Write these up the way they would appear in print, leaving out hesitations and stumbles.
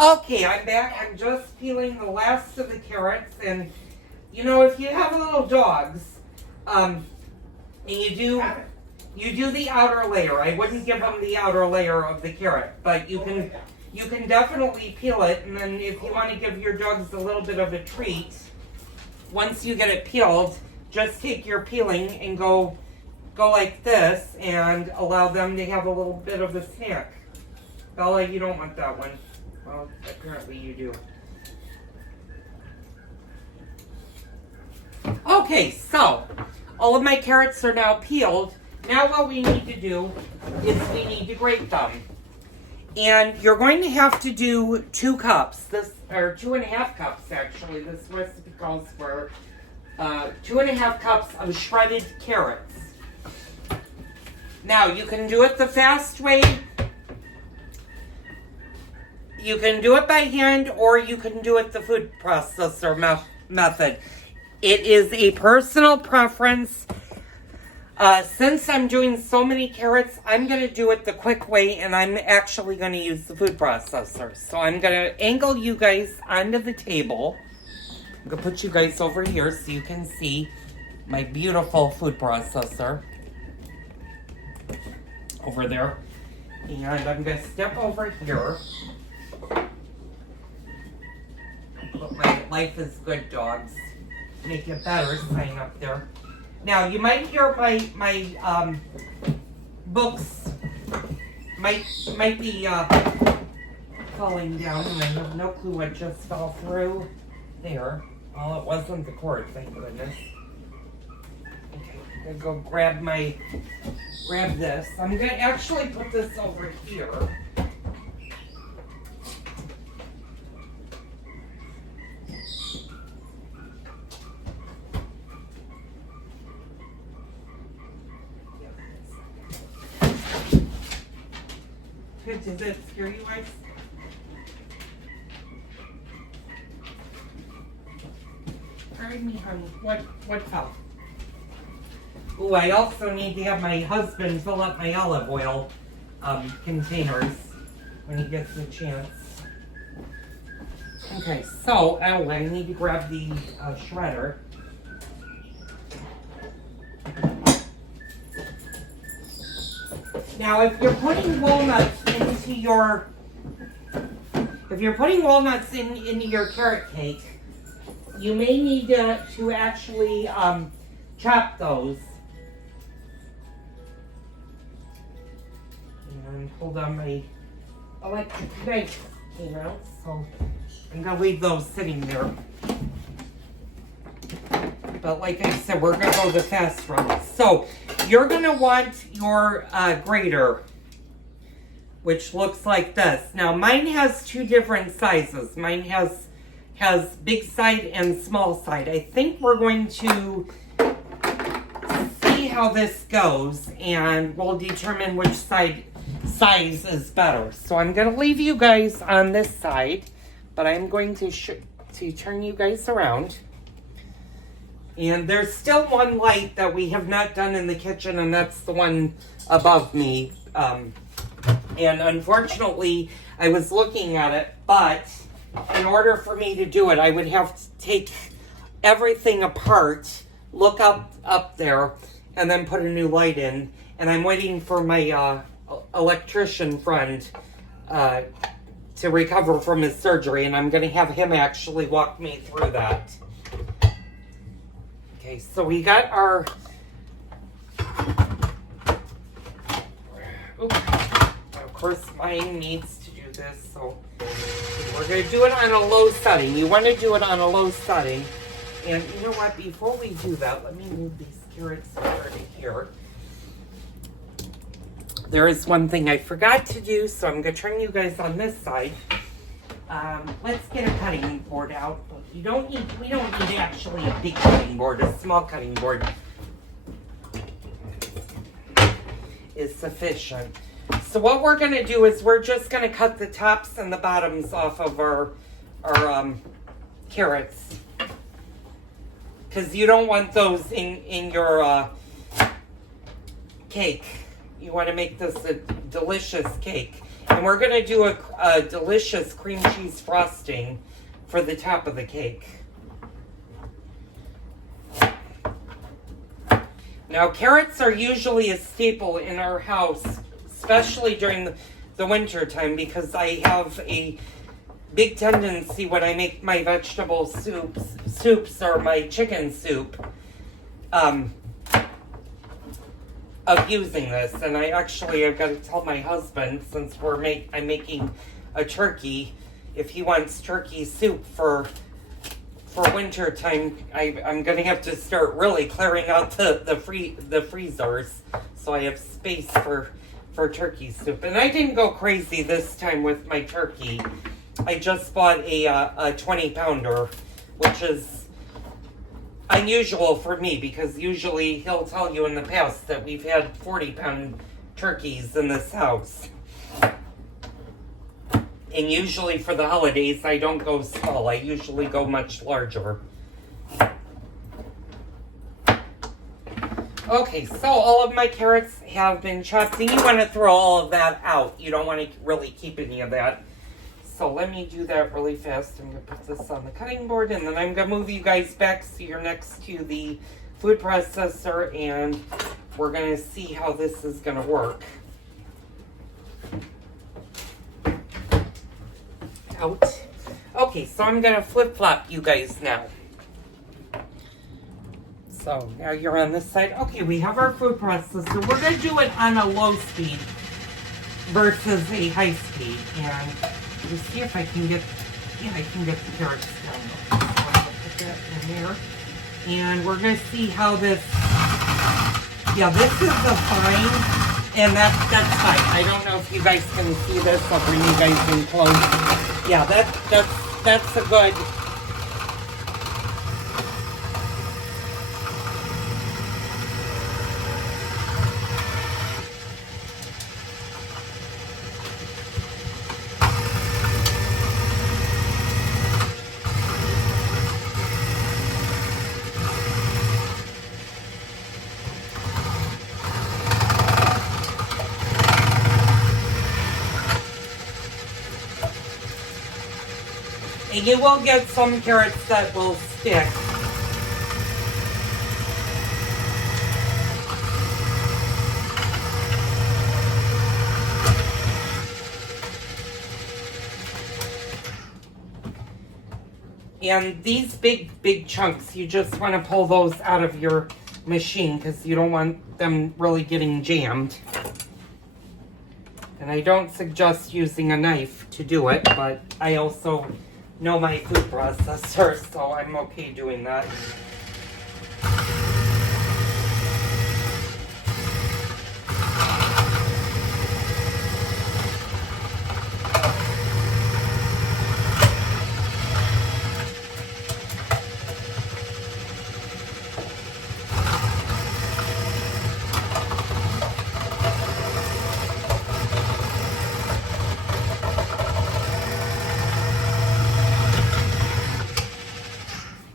Okay, I'm back. I'm just peeling the last of the carrots, and you know, if you have little dogs, and you do the outer layer. I wouldn't give them the outer layer of the carrot, but you can definitely peel it, and then if you want to give your dogs a little bit of a treat, once you get it peeled, just take your peeling and go like this and allow them to have a little bit of a snack. Bella, you don't want that one. Well, apparently you do. Okay, so all of my carrots are now peeled. Now what we need to do is we need to grate them. And you're going to have to do 2 cups, or 2.5 cups actually. This recipe calls for 2.5 cups of shredded carrots. Now you can do it the fast way. You can do it by hand, or you can do it the food processor method. It is a personal preference. Since I'm doing so many carrots, I'm going to do it the quick way, and I'm actually going to use the food processor. So I'm going to angle you guys onto the table. I'm going to put you guys over here so you can see my beautiful food processor. Over there. And I'm going to step over here. Put my Life is Good Dogs Make It Better sign up there. Now, you might hear my books might be falling down, and I have no clue what just fell through there. Well, it wasn't the cord, thank goodness. Okay, I'm gonna go grab this. I'm gonna actually put this over here. Does it scare you, Ice? Pardon me, honey. What fell? Ooh, I also need to have my husband fill up my olive oil containers when he gets the chance. Okay, so I need to grab the shredder. Now, if you're putting walnuts into your carrot cake, you may need to actually chop those. And hold on, my electric knife came out, so I'm gonna leave those sitting there. But like I said, we're gonna go the fast route. So you're gonna want your grater, which looks like this. Now mine has 2 different sizes. Mine has big side and small side. I think we're going to see how this goes, and we'll determine which size is better. So I'm gonna leave you guys on this side, but I'm going to turn you guys around. And there's still one light that we have not done in the kitchen, and that's the one above me. And unfortunately, I was looking at it, but in order for me to do it, I would have to take everything apart, look up there, and then put a new light in. And I'm waiting for my electrician friend to recover from his surgery, and I'm going to have him actually walk me through that. Okay, so we got our, of course mine needs to do this, so we're going to do it on a low setting. You want to do it on a low setting. And you know what, before we do that, let me move these carrots over to here. There is one thing I forgot to do, so I'm going to turn you guys on this side. Let's get a cutting board out. We don't need actually a big cutting board. A small cutting board is sufficient. So what we're going to do is we're just going to cut the tops and the bottoms off of our carrots, because you don't want those in your cake. You want to make this a delicious cake. And we're going to do a delicious cream cheese frosting for the top of the cake. Now, carrots are usually a staple in our house, especially during the winter time, because I have a big tendency when I make my vegetable soups or my chicken soup, of using this. And I've got to tell my husband, since I'm making a turkey, if he wants turkey soup for winter time, I'm gonna have to start really clearing out the freezers, so I have space for turkey soup. And I didn't go crazy this time with my turkey. I just bought a 20 pounder, which is unusual for me, because usually he'll tell you in the past that we've had 40-pound turkeys in this house. And usually for the holidays, I don't go small. I usually go much larger. Okay, so all of my carrots have been chopped. And you want to throw all of that out. You don't want to really keep any of that. So let me do that really fast. I'm going to put this on the cutting board. And then I'm going to move you guys back so you're next to the food processor. And we're going to see how this is going to work. Out. Okay, so I'm gonna flip-flop you guys now. So now you're on this side. Okay, we have our food processor. We're gonna do it on a low speed versus a high speed. And let's see if I can get, I can get the carrots down. So I'm gonna put that in there. And we're gonna see how this, this is the fine. And that's fine. I don't know if you guys can see this. I'll bring you guys in close. Yeah, that's a good. And you will get some carrots that will stick. And these big chunks, you just want to pull those out of your machine because you don't want them really getting jammed. And I don't suggest using a knife to do it, but I also know my food processor, so I'm okay doing that.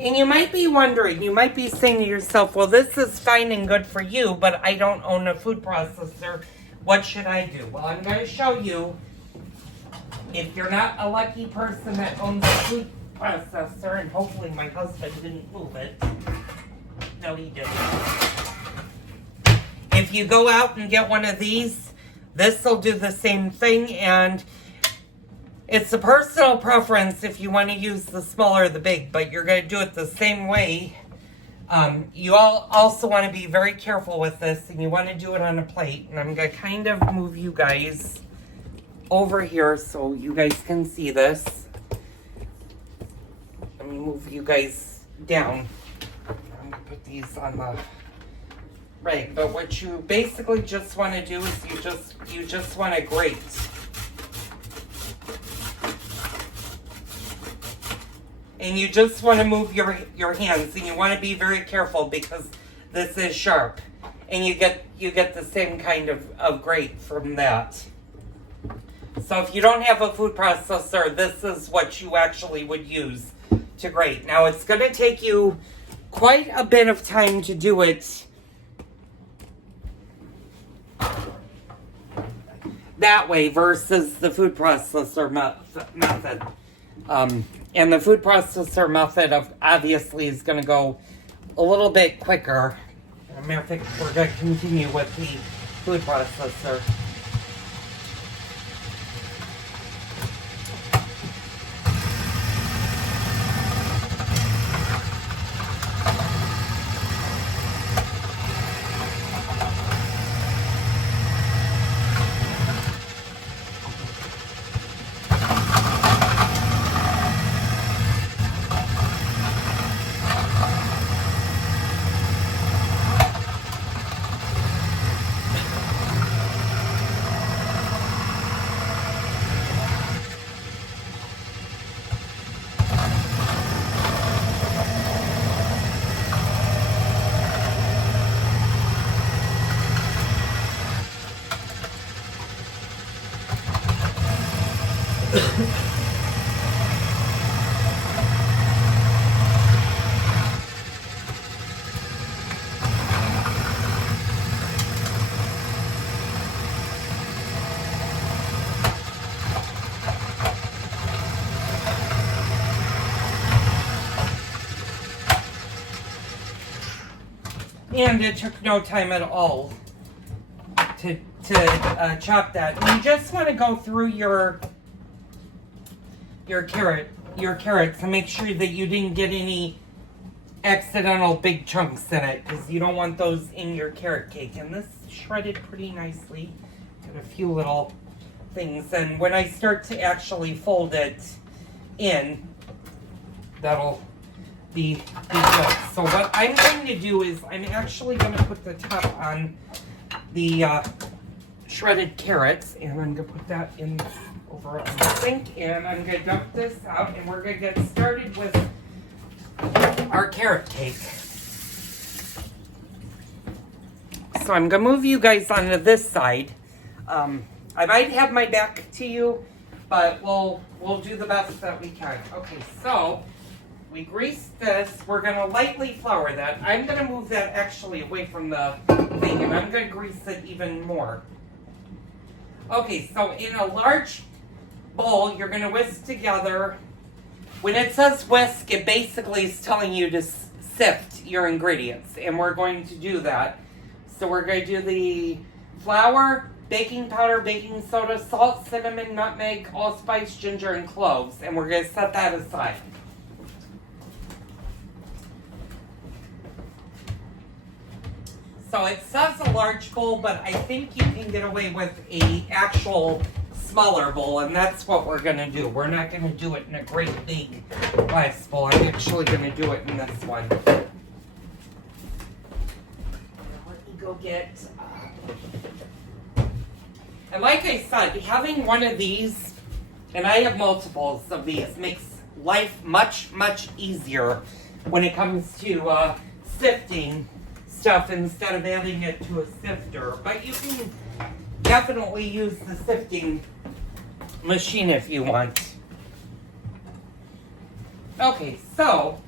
And you might be wondering, you might be saying to yourself, well, this is fine and good for you, but I don't own a food processor. What should I do? Well, I'm going to show you. If you're not a lucky person that owns a food processor, and hopefully my husband didn't move it. No, he didn't. If you go out and get one of these, this will do the same thing, and it's a personal preference if you want to use the small or the big, but you're going to do it the same way. You all also want to be very careful with this, and you want to do it on a plate. And I'm going to kind of move you guys over here so you guys can see this. Let me move you guys down. I'm going to put these on the rag. But what you basically just want to do is you just want to grate. And you just want to move your hands, and you want to be very careful because this is sharp. And you get the same kind of grate from that. So if you don't have a food processor, this is what you actually would use to grate. Now it's going to take you quite a bit of time to do it. that way versus the food processor method. And the food processor method obviously is going to go a little bit quicker. As a matter of fact, we're going to continue with the food processor. And it took no time at all to chop that. And you just want to go through your carrots and make sure that you didn't get any accidental big chunks in it, because you don't want those in your carrot cake. And this shredded pretty nicely. Got a few little things, and when I start to actually fold it in, that'll be good. So what I'm going to do is I'm actually going to put the top on the shredded carrots, and I'm going to put that in over on the sink, and I'm going to dump this out, and we're going to get started with our carrot cake. So I'm going to move you guys onto this side. I might have my back to you, but we'll do the best that we can. Okay, so we grease this. We're going to lightly flour that. I'm going to move that actually away from the thing, and I'm going to grease it even more. Okay, so in a large bowl, you're going to whisk together. When it says whisk, it basically is telling you to sift your ingredients, and we're going to do that. So we're going to do the flour, baking powder, baking soda, salt, cinnamon, nutmeg, allspice, ginger, and cloves, and we're going to set that aside. So it says a large bowl, but I think you can get away with a actual smaller bowl, and that's what we're going to do. We're not going to do it in a great big glass bowl. I'm actually going to do it in this one. Let me go get... And like I said, having one of these, and I have multiples of these, makes life much, much easier when it comes to sifting stuff instead of adding it to a sifter. But you can definitely use the sifting machine if you want. Okay, so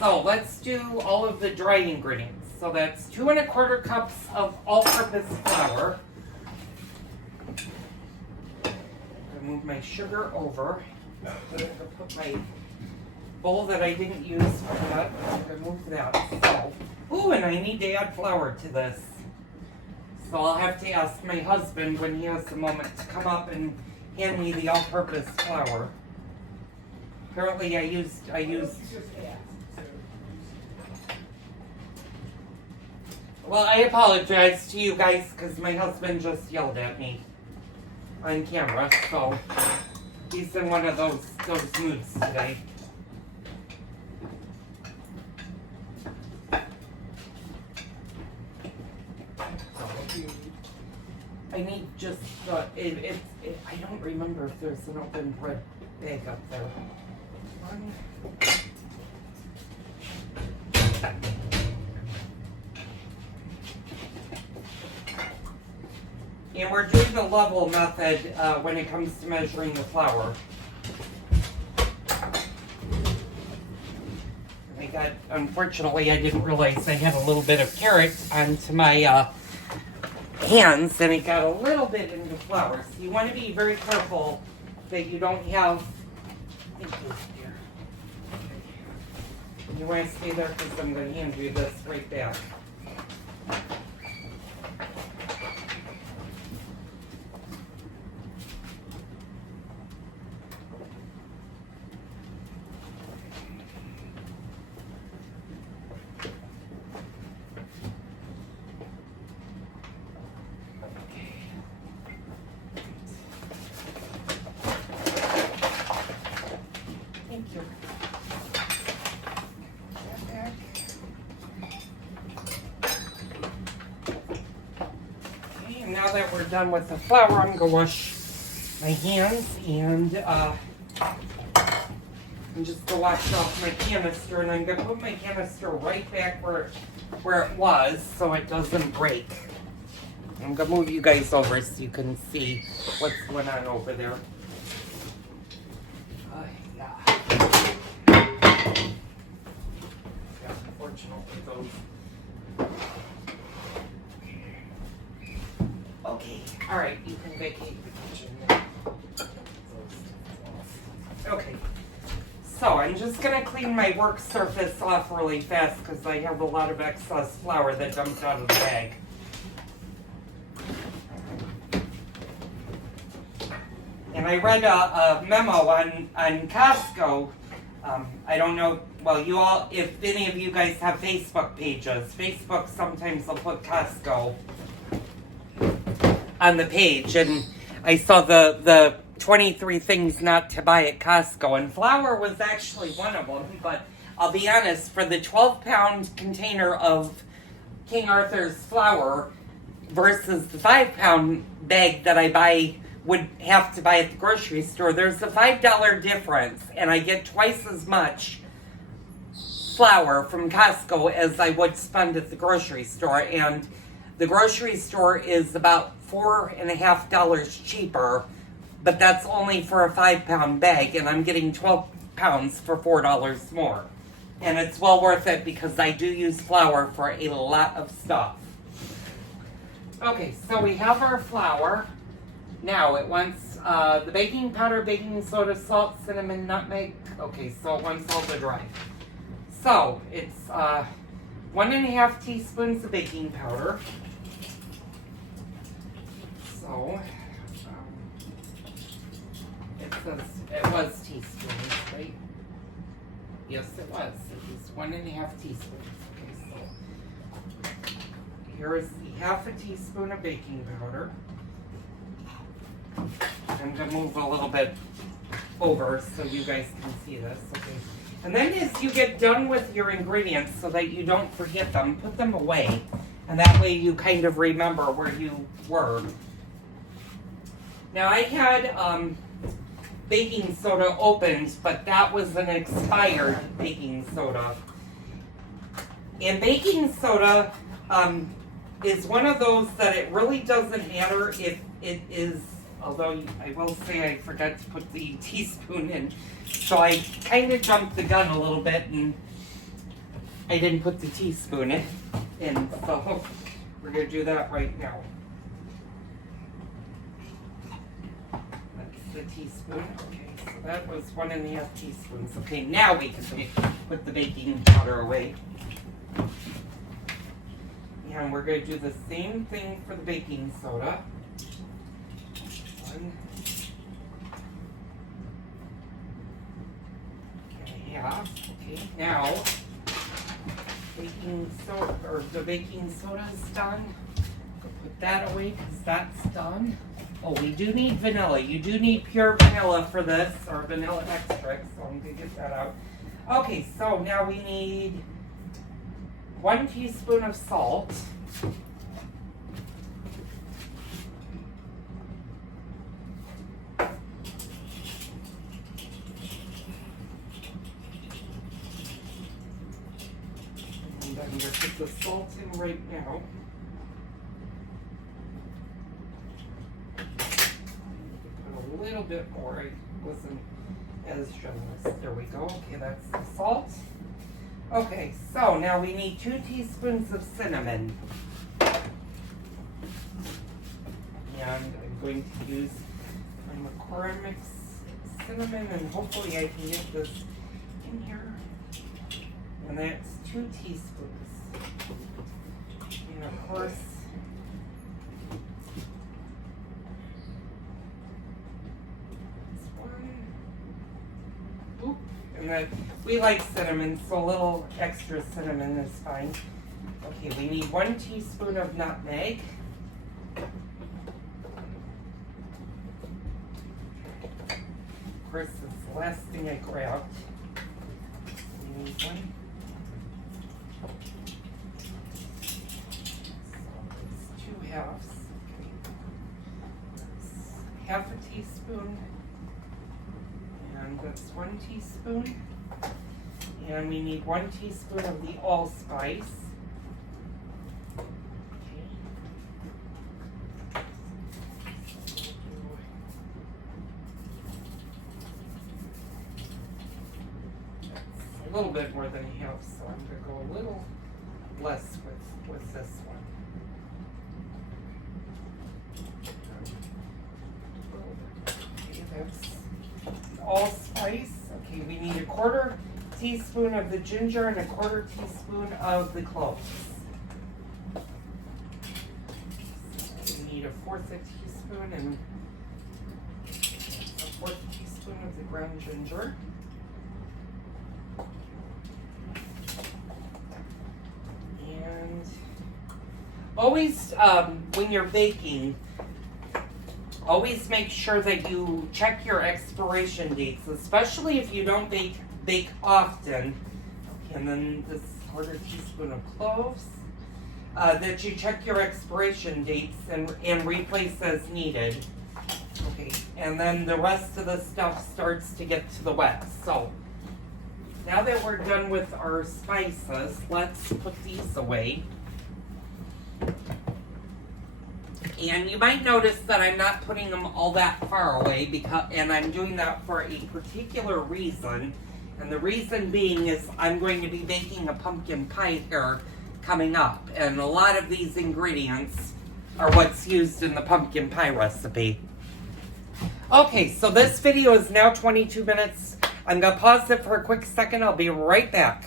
let's do all of the dry ingredients. So that's 2 1/4 cups of all-purpose flour. I'm gonna move my sugar over. I'm gonna put my bowl that I didn't use for that. I'm gonna move that. So, ooh, and I need to add flour to this. So I'll have to ask my husband when he has a moment to come up and hand me the all-purpose flour. Apparently I used. Well, I apologize to you guys because my husband just yelled at me on camera, so he's in one of those moods today. I need just, I don't remember if there's an open bread bag up there. One. And we're doing the level method when it comes to measuring the flour. Unfortunately, I didn't realize I had a little bit of carrot onto my hands and it got a little bit into flour. So you want to be very careful that you don't have. Thank you, dear. You want to stay there because I'm going to hand you this right back. Now that we're done with the flour, I'm going to wash my hands and I'm just going to wash off my canister, and I'm going to put my canister right back where it was so it doesn't break. I'm going to move you guys over so you can see what's going on over there. Yeah. Unfortunately, those. Okay, all right, you can vacate the kitchen now. Okay, so I'm just gonna clean my work surface off really fast because I have a lot of excess flour that dumped out of the bag. And I read a memo on Costco. I don't know, well, you all, if any of you guys have Facebook pages, Facebook sometimes will put Costco on the page, and I saw the 23 things not to buy at Costco, and flour was actually one of them. But I'll be honest, for the 12-pound container of King Arthur's flour versus the 5-pound bag that I would have to buy at the grocery store, there's a $5 difference, and I get twice as much flour from Costco as I would spend at the grocery store. And the grocery store is about $4.50 cheaper, but that's only for a 5-pound bag, and I'm getting 12 pounds for $4 more. And it's well worth it because I do use flour for a lot of stuff. Okay, so we have our flour. Now it wants the baking powder, baking soda, salt, cinnamon, nutmeg. Okay, so it wants all the dry. So it's 1.5 teaspoons of baking powder. So, it says it was teaspoons, right? Yes, it was. It was 1.5 teaspoons. Okay, so here is the 1/2 teaspoon of baking powder. I'm going to move a little bit over so you guys can see this. Okay. And then as you get done with your ingredients so that you don't forget them, put them away. And that way you kind of remember where you were. Now I had baking soda opened, but that was an expired baking soda. And baking soda is one of those that it really doesn't matter if it is, although I will say I forgot to put the teaspoon in. So I kind of jumped the gun a little bit and I didn't put the teaspoon in. So we're going to do that right now. The teaspoon. Okay, so that was 1.5 teaspoons. Okay, now we can put the baking powder away. And we're going to do the same thing for the baking soda. 1.5. Okay, now baking soda, or the baking soda is done. Put that away because that's done. Oh, we do need vanilla. You do need pure vanilla for this, or vanilla extract, so I'm going to get that out. Okay, so now we need 1 teaspoon of salt. And I'm going to put the salt in right now. A little bit more. I wasn't as generous. There we go. Okay, that's the salt. Okay, so now we need 2 teaspoons of cinnamon. And I'm going to use my McCormick cinnamon, and hopefully I can get this in here. And that's 2 teaspoons. And of course, this one. Oop. And then we like cinnamon, so a little extra cinnamon is fine. Okay, we need 1 teaspoon of nutmeg. Of course, it's the last thing I grabbed. We need 1. So it's 2 halves. That's half a teaspoon. And that's 1 teaspoon. And we need 1 teaspoon of the allspice. A little bit more than half, so I'm going to go a little less with this one. Okay, that's allspice. Okay, we need a 1/4 teaspoon of the ginger and a 1/4 teaspoon of the cloves. We need a 1/4 teaspoon and a 1/4 teaspoon of the ground ginger. And always, when you're baking, always make sure that you check your expiration dates, especially if you don't bake often. And then this 1/4 teaspoon of cloves, that you check your expiration dates and replace as needed. Okay, and then the rest of the stuff starts to get to the wet. So now that we're done with our spices, let's put these away. And you might notice that I'm not putting them all that far away, and I'm doing that for a particular reason. And the reason being is I'm going to be baking a pumpkin pie here coming up. And a lot of these ingredients are what's used in the pumpkin pie recipe. Okay, so this video is now 22 minutes. I'm going to pause it for a quick second. I'll be right back.